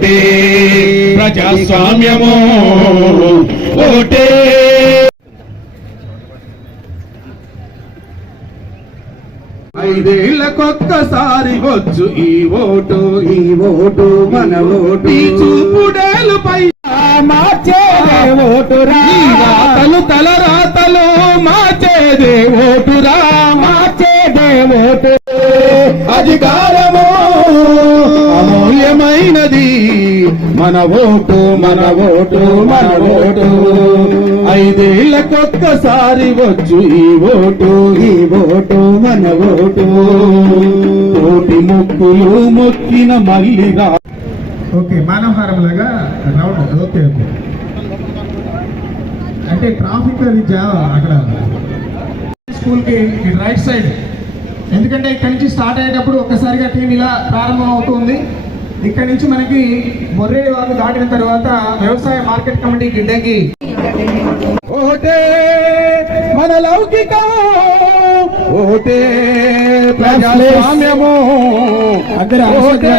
ఓటే ప్రజాస్వామ్యము ఓటే. ఐదేళ్లకొక్కసారి వచ్చు ఈ ఓటు, ఈ ఓటు మన ఓటు. చూపుడేలు పై మార్చేదే ఓటురా, రాతలు తల రాతలు మార్చేదే ఓటురా, మార్చేదే ఓటు. అధికారము అమూల్యమైనది మన ఓటు, మన ఓటు, మన ఓటు. ఐదేళ్లకొక్కసారి వచ్చు ఈ ఓటు, ఈ ఓటు మన ఓటు. కోటి ముక్కులు మొక్కిన మల్లిగా. ఓకే, మానవహారం లాగా రౌండ్. ఓకే ఓకే, అంటే ట్రాఫిక్ అది అక్కడ స్కూల్కి రైట్ సైడ్, ఎందుకంటే ఇక్కడి నుంచి స్టార్ట్ అయ్యేటప్పుడు ఒక్కసారిగా టీం ఇలా ప్రారంభం అవుతుంది. ఇక్కడ నుంచి మనకి మొర్రేడి వాగు దాటిన తర్వాత వ్యవసాయ మార్కెట్ కమిటీ గిడ్డంగి. ఓటే మన లౌకికం, ఓటే ప్రజాస్వామ్యము, ఓటే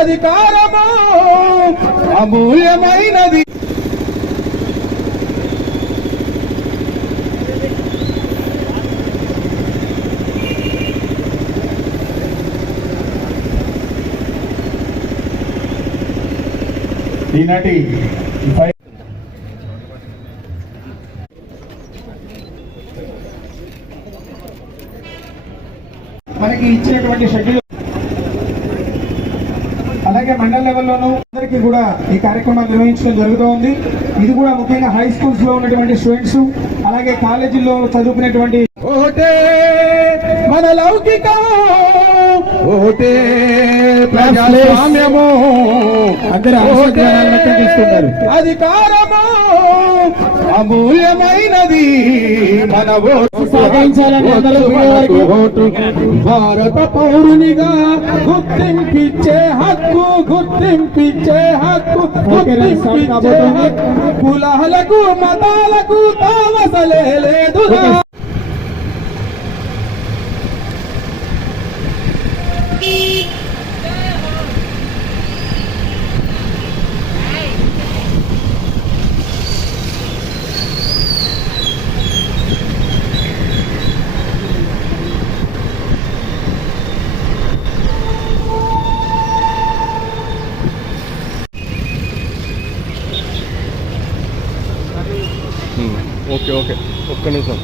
అధికారము అమూల్యమైనది. ఈనాటి మనకి ఇచ్చినటువంటి షెడ్యూల్, అలాగే మండల లెవెల్లోనూ అందరికీ కూడా ఈ కార్యక్రమాలు నిర్వహించడం జరుగుతూ ఉంది. ఇది కూడా ముఖ్యంగా హై స్కూల్స్ లో ఉన్నటువంటి స్టూడెంట్స్, అలాగే కాలేజీల్లో చదువుకునేటువంటి. ఓటే మన లౌకికం, ఓటే ప్రజాస్వామ్యము, ఓటే అధికారము అమూల్యమైనది మన ఓటు. ఓటు భారత పౌరునిగా గుర్తింపిచ్చే హక్కు, గుర్తింపిచ్చే హక్కు, గుర్తింపిచ్చే హక్కు. కులాలకు మతాలకు తావసలే లేదు. ఓకే ఓకే, ఒక్క నిమిషం.